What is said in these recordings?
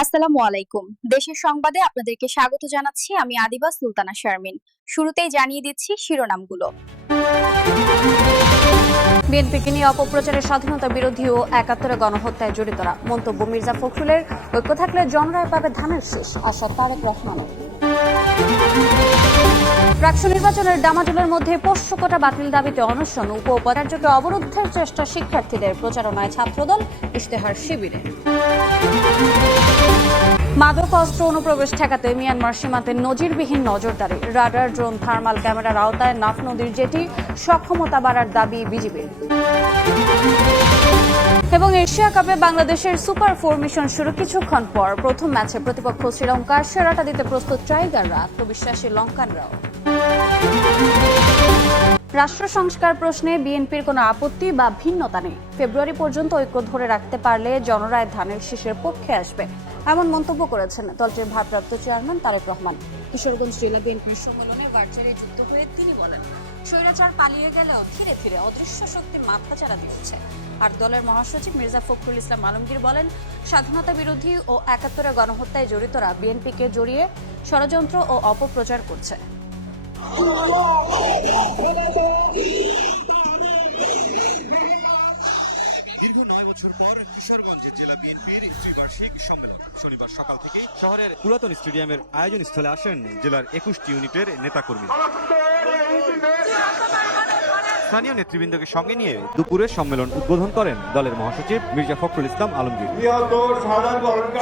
আসসালামু আলাইকুম। দেশের সংবাদে আপনাদেরকে স্বাগত জানাচ্ছি। আমি আদিবা সুলতানা শারমিন। শুরুতেই জানিয়ে দিচ্ছি শিরোনামগুলো। বিএনপিকে নিয়ে অপপ্রচারের স্বাধীনতা বিরোধী ও ৭১ গণহত্যায় জড়িতরা। মন্তব্য মির্জা ফখরুলের। ঐক্য থাকলে জনরায় পাবে ধানের শীষ, আশা তারেক রহমানের। ডাকসু নির্বাচনের ডামাডোলের মধ্যে পোষ্যকোটা বাতিল দাবিতে অনশন, উপ-উপাচার্যকে অবরোধের চেষ্টা শিক্ষার্থীদের। প্রচারণায় ছাত্রদল, ইশতেহার শিবিরে। মাদক অস্ত্র অনুপ্রবেশ ঠেকাতে মিয়ানমার সীমান্তে নজিরবিহীন নজরদারি। রাডার, ড্রোন, থার্মাল ক্যামেরার আওতায় নাফ নদীর জেটি সক্ষমতা বাড়ার দাবি বিজিবির। এবং এশিয়া কাপে বাংলাদেশের সুপার 4 মিশন শুরু কিছুক্ষণ পর। প্রথম ম্যাচে প্রতিপক্ষ শ্রীলঙ্কার সেরাটা দিতে প্রস্তুত টাইগাররা, আত্মবিশ্বাসী লঙ্কানরাও। রাষ্ট্র সংস্কার প্রশ্নে বিএনপির কোনো আপত্তি বা ভিন্নতা নেই। ফেব্রুয়ারি পর্যন্ত ঐক্য ধরে রাখতে পারলে জনরায় ধানের শীষের পক্ষে আসবে, এমন মন্তব্য করেছেন দলটির ভারপ্রাপ্ত চেয়ারম্যান তারেক রহমান। কিশোরগঞ্জ জেলা বিএনপির সম্মেলনে ভার্চুয়ালি যুক্ত হয়ে তিনি বলেন, স্বৈরাচার পালিয়ে গেলেও ধীরে ধীরে অদৃশ্য শক্তি মাথাচাড়া দিচ্ছে। আর দলের মহাসচিব মির্জা ফখরুল ইসলাম আলমগীর বলেন, স্বাধীনতা বিরোধী ও ৭১ গণহত্যায় জড়িতরা বিএনপিকে জড়িয়ে ষড়যন্ত্র ও অপপ্রচার করছে। দীর্ঘ ৯ বছর পর কিশোরগঞ্জে জেলা বিএনপির ত্রিবার্ষিক সম্মেলন শনিবার সকাল থেকেই শহরের পুরাতন স্টেডিয়ামের আয়োজন স্থলে আসেন জেলার ২১টি ইউনিটের নেতাকর্মী। স্থানীয় নেতৃবৃন্দকে সঙ্গে নিয়ে দুপুরে সম্মেলন উদ্বোধন করেন দলের মহাসচিব মির্জা ফখরুল ইসলাম আলমগীর।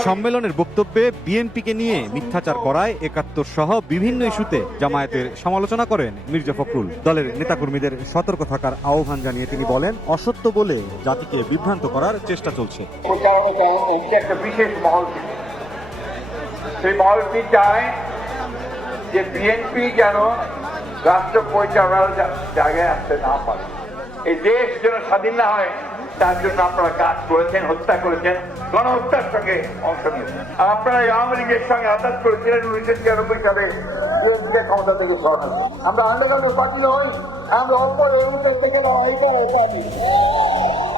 সম্মেলনের বক্তব্যে বিএনপিকে নিয়ে মিথ্যাচার করায় ৭১ সহ বিভিন্ন ইস্যুতে জামায়াতের সমালোচনা করেন মির্জা ফখরুল। দলের নেতাকর্মীদের সতর্ক থাকার আহ্বান জানিয়ে তিনি বলেন, অসত্য বলে জাতিকে বিভ্রান্ত করার চেষ্টা চলছে। একটা বিশেষ মহল, সেই মহলটি চায় যে বিএনপি যেন রাষ্ট্র পরিচালনার জায়গায় আসতে না পারে, এই দেশ যেন স্বাধীন না হয়, তার জন্য আপনারা কাজ করেছেন, হত্যা করেছেন, গণহত্যার সঙ্গে অংশ নিয়েছেন। আপনারা আওয়ামী লীগের সঙ্গে আঘাত করেছিলেন ১৯৯৬ সালে ক্ষমতা থেকে সরানো। আমরা আন্ডারগ্রাউন্ডের পার্টি নই, আমরা অল্প থেকে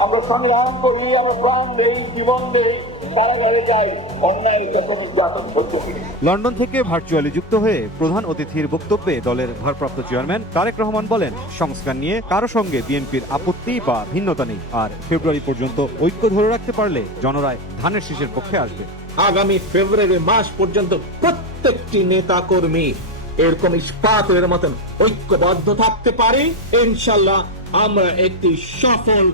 আমরা সংগ্রাম করি, আমরা প্রাণ দেই, জীবন দেই, কারাগারে যাই, অন্যায় নির্যাতন সহ্য করি। লন্ডন থেকে ভার্চুয়ালি যুক্ত হয়ে প্রধান অতিথির বক্তব্যে দলের ভারপ্রাপ্ত চেয়ারম্যান তারেক রহমান বলেন, সংস্কার নিয়ে কারো সঙ্গে বিএনপির আপত্তি বা ভিন্নতা নেই। আর ফেব্রুয়ারি পর্যন্ত ঐক্য ধরে রাখতে পারলে জনরায় ধানের শীষের পক্ষে আসবে। আগামী ফেব্রুয়ারি মাস পর্যন্ত প্রত্যেকটি নেতা কর্মী এরকম ইস্পাতের মতন ঐক্যবদ্ধ থাকতে পারি, ইনশাল্লাহ আমরা একটি সফল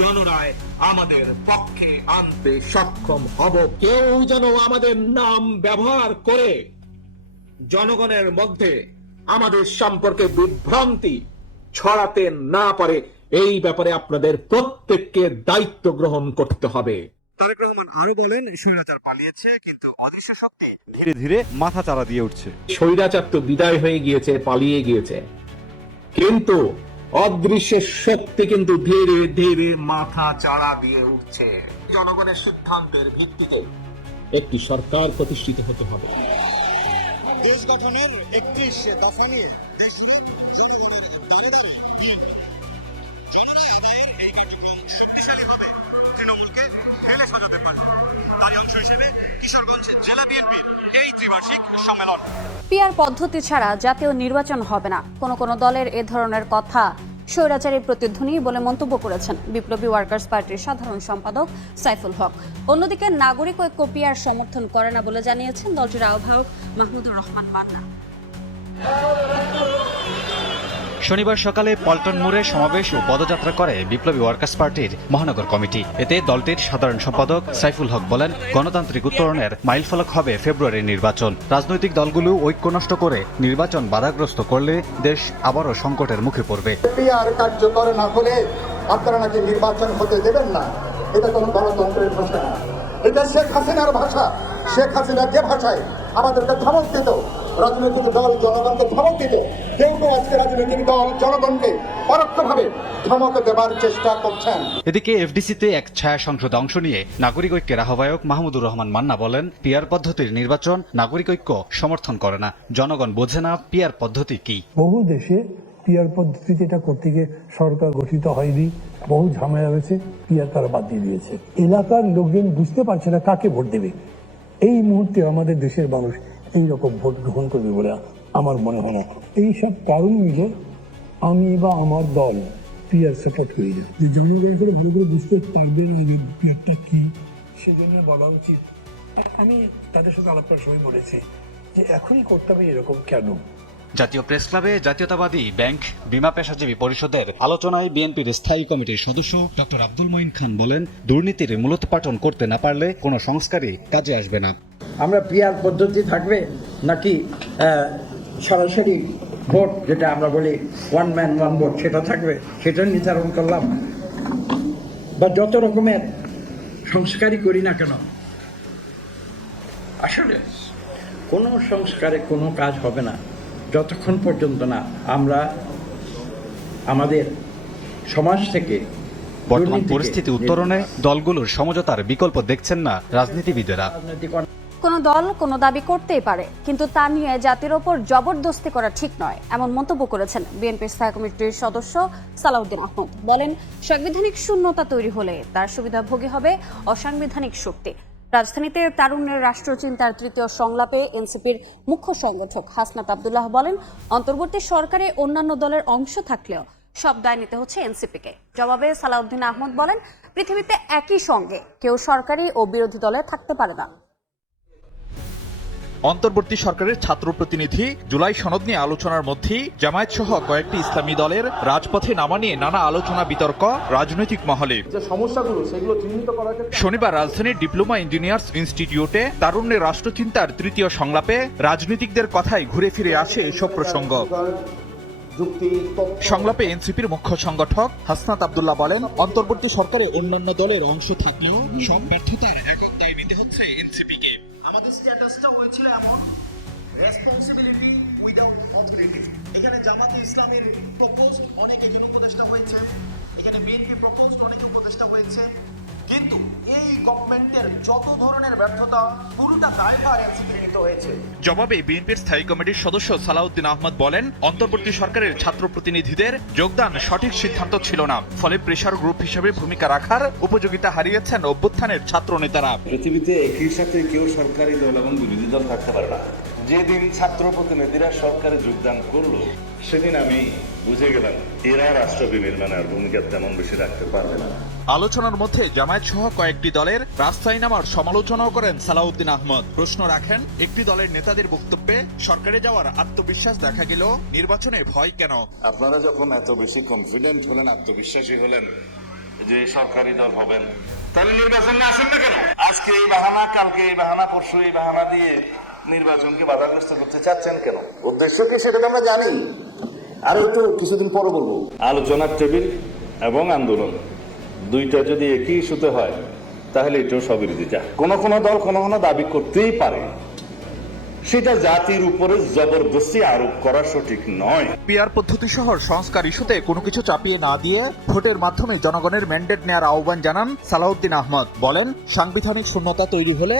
জনরায় আমাদের পক্ষে আনতে সক্ষম হব। কেউ যেন আমাদের নাম ব্যবহার করে জনগণের মধ্যে আমাদের সম্পর্কে বিভ্রান্তি ছড়াতে না পারে, এই ব্যাপারে আপনাদের প্রত্যেককে দায়িত্ব গ্রহণ করতে হবে। তারেক রহমান আরো বলেন, স্বৈরাচার পালিয়েছে, কিন্তু অদৃশ্য শক্তি ধীরে ধীরে মাথা চাড়া দিয়ে উঠছে। স্বৈরাচার তো বিদায় হয়ে গিয়েছে, পালিয়ে গিয়েছে, কিন্তু অদৃশ্য শক্তি কিন্তু ধীরে ধীরে মাথা চাড়া দিয়ে উঠছে। জনগণের সিদ্ধান্তের ভিত্তিতে একটি সরকার প্রতিষ্ঠিত হতে হবে। দেশ গঠনের ৩১ দফা নিয়ে দেশজুড়ে জনগণের দাঁড়ে দাঁড়ে বিএনপি জনরায় আদায়ের এই কার্যক্রম শক্তিশালী হবে, তৃণমূলকে ঠেলে সাজাতে পারে। তারই অংশ হিসেবে কিশোরগঞ্জ জেলা বিএনপির এই ত্রিবার্ষিক সম্মেলন। পিআর পদ্ধতি ছাড়া জাতীয় নির্বাচন হবে না, কোনো দলের এ ধরনের কথা স্বৈরাচারী প্রতিধ্বনি বলে মন্তব্য করেছেন বিপ্লবী ওয়ার্কার্স পার্টির সাধারণ সম্পাদক সাইফুল হক। অন্যদিকে নাগরিক ঐক্য পিআর সমর্থন করে না বলে জানিয়েছেন দলটির আহ্বায়ক মাহমুদুর রহমান মান্না। শনিবার সকালে পল্টন মোড়ে সমাবেশ ও পদযাত্রা করে বিপ্লবী ওয়ার্কার্স পার্টির মহানগর কমিটি। এতে দলটির সাধারণ সম্পাদক সাইফুল হক বলেন, গণতান্ত্রিক উত্তরণের মাইলফলক হবে ফেব্রুয়ারির নির্বাচন। রাজনৈতিক দলগুলো ঐক্য নষ্ট করে নির্বাচন বাধাগ্রস্ত করলে দেশ আবারও সংকটের মুখে পড়বে। পিআর কার্যকর না হলে আপনারা নাকি নির্বাচন হতে দেবেন না, এটা কোনো গণতন্ত্রের ভাষা না, এটা শেখ হাসিনার ভাষা। শেখ হাসিনা যে ভাষায় আমাদেরকে ধমক দিত, রাজনৈতিক দল জনগণকে ধমক দিত, কেউ আজকে রাজনৈতিক দল জনগণকে পরোক্ষভাবে ধমক দেবার চেষ্টা করছেন। এদিকে এফডিসিতে এক ছায়া সংসদে অংশ নিয়ে নাগরিক ঐক্যের আহ্বায়ক মাহমুদুর রহমান মান্না বলেন, পিআর পদ্ধতির নির্বাচন নাগরিক ঐক্য সমর্থন করে না, জনগণ বোঝে না পিআর পদ্ধতি কি। বহু দেশে পিআর পদ্ধতিতে এটা করতে গিয়ে সরকার গঠিত হয়নি, বহু ঝামেলা হয়েছে, পিআর তারা বাদ দিয়ে দিয়েছে। এলাকার লোকজন বুঝতে পারছে না কাকে ভোট দেবে, এই মুহূর্তে আমাদের দেশের মানুষ এইরকম ভোট গ্রহণ করবে বলে আমার মনে হয় না। এইসব কারণ মিলে আমি বা আমার দল পিয়ার সাপোর্ট হয়ে যায়, যে জনগণ করে ভালো করে বুঝতে পারবে না যে পিয়ারটা কি, সেজন্য বলা উচিত। আমি তাদের সাথে আলাপ করার সময় বলেছি যে এখনই করতে হবে এরকম কেন। জাতীয় প্রেস ক্লাবে জাতীয়তাবাদী ব্যাংক বীমা পেশাজীবী পরিষদের আলোচনায় বিএনপির স্থায়ী কমিটির সদস্য ডক্টর আব্দুল মঈন খান বলেন, দুর্নীতির মূলোৎপাটন করতে না পারলে কোনো সংস্কারই কাজে আসবে না। আমরা পিআর পদ্ধতি থাকবে নাকি সরাসরি ভোট, যেটা আমরা বলি ওয়ান ম্যান ওয়ান ভোট, সেটা থাকবে, সেটা নির্ধারণ করলাম। বা যত রকমের সংস্কারই করি না কেন, আসলে কোনো সংস্কারে কোনো কাজ হবে না যতক্ষণ পর্যন্ত না আমরা আমাদের সমাজ থেকে বর্তমান পরিস্থিতি উত্তরণে দলগুলোর সমঝোতার বিকল্প দেখছেন না রাজনীতিবিদেরা। কোনো দল কোনো দাবি করতেই পারে, কিন্তু তা নিয়ে জাতির ওপর জবরদস্তি করা ঠিক নয়, এমন মন্তব্য করেছেন বিএনপির স্থায়ী কমিটির সদস্য সালাউদ্দিন আহমদ। বলেন, সাংবিধানিক শূন্যতা তৈরি হলে তার সুবিধাভোগী হবে অসাংবিধানিক শক্তি। রাজধানীতে তারুণ্যের রাষ্ট্রচিন্তার তৃতীয় সংলাপে এনসিপির মুখ্য সংগঠক হাসনাত আব্দুল্লাহ বলেন, অন্তর্বর্তী সরকারে অন্যান্য দলের অংশ থাকলেও সব দায় নিতে হচ্ছে এনসিপিকে। জবাবে সালাউদ্দিন আহমদ বলেন, পৃথিবীতে একই সঙ্গে কেউ সরকারি ও বিরোধী দলে থাকতে পারে না। অন্তর্বর্তী সরকারের ছাত্র প্রতিনিধি জুলাই সনদ নিয়ে আলোচনার মধ্যেই জামায়াত সহ কয়েকটি ইসলামী দলের রাজপথে নামা নিয়ে নানা আলোচনা বিতর্ক রাজনৈতিক মহলে। শনিবার রাজধানীর ডিপ্লোমা ইঞ্জিনিয়ার্স ইনস্টিটিউটে তারুণ্যের রাষ্ট্রচিন্তার তৃতীয় সংলাপে রাজনীতিকদের কথায় ঘুরে ফিরে আসে এসব প্রসঙ্গ। সংলাপে এনসিপির মুখ্য সংগঠক হাসনাত আব্দুল্লাহ বলেন, অন্তর্বর্তী সরকারে অন্যান্য দলের অংশ থাকলেও সব ব্যর্থতার একক দায় নিতে হচ্ছে এনসিপিকে। আমাদের স্ট্যাটাসটা হয়েছিল এমন, রেসপন্সিবিলিটি উইদাউট অথরিটি। এখানে জামাতে ইসলামের প্রপোজড অনেক এখানে উপদেষ্টা হয়েছে, এখানে বিএনপি প্রপোজড অনেক উপদেষ্টা হয়েছে, কিন্তু এই গভর্নমেন্টের যত ধরনের ব্যর্থতা পুরোটা দায়ভার এনসিপি নিতে হয়েছে। জবাবে বিএনপির স্থায়ী কমিটির সদস্য সালাউদ্দিন আহমদ বলেন, অন্তর্বর্তী সরকারের ছাত্র প্রতিনিধিদের যোগদান সঠিক সিদ্ধান্ত ছিল না, ফলে প্রেসার গ্রুপ হিসেবে ভূমিকা রাখার উপযোগিতা হারিয়েছেন অভ্যুত্থানের ছাত্র নেতারা। পৃথিবীতে একই সাথে কেউ সরকারি দল এবং বিরোধী দল থাকতে পারে না। যেদিন ছাত্র প্রতিনিধিরা সরকারে যোগদান করলো, সেদিন আমি বুঝে গেলাম এরা রাষ্ট্র বিনির্মাণের ভূমিকা তেমন বেশি রাখতে পারবে না। আলোচনার মধ্যে জামায়াত সহ কয়েকটি দলের রাস্তায় নামার সমালোচনাও করেন সালাউদ্দিন আহমদ। প্রশ্ন রাখেন, একটি দলের নেতাদের বক্তব্যে সরকারে যাওয়ার আত্মবিশ্বাস দেখা গেল, নির্বাচনে ভয় কেন? আপনারা যখন এত বেশি কনফিডেন্ট হলেন, আত্মবিশ্বাসী হলেন যে সরকারি দল হবেন, তাহলে নির্বাচনে আসেন না কেন? আজকে এই বাহানা, কালকে এই বাহানা, পরশু এই বাহানা দিয়ে নির্বাচনকে বাধাগ্রস্ত করতে চাচ্ছেন কেন? উদ্দেশ্য কি সেটা তো আমরা জানি, আর একটু কিছুদিন পরে বলবো। আলোচনার টেবিল এবং আন্দোলন দুইটা যদি একই ইস্যুতে হয়, তাহলে এটাও স্ববিরোধিতা। কোনো কোনো দল কোনো কোনো দাবি করতেই পারে, সেটা জাতির উপরে জবরদস্তি আরোপ করা সঠিক নয়। পিআর পদ্ধতি সহ সংস্কার ইস্যুতে কোনো কিছু চাপিয়ে না দিয়ে ভোটের মাধ্যমে জনগণের ম্যান্ডেট নেওয়ার আহ্বান জানান সালাউদ্দিন আহমদ। বলেন, সাংবিধানিক শূন্যতা তৈরি হলে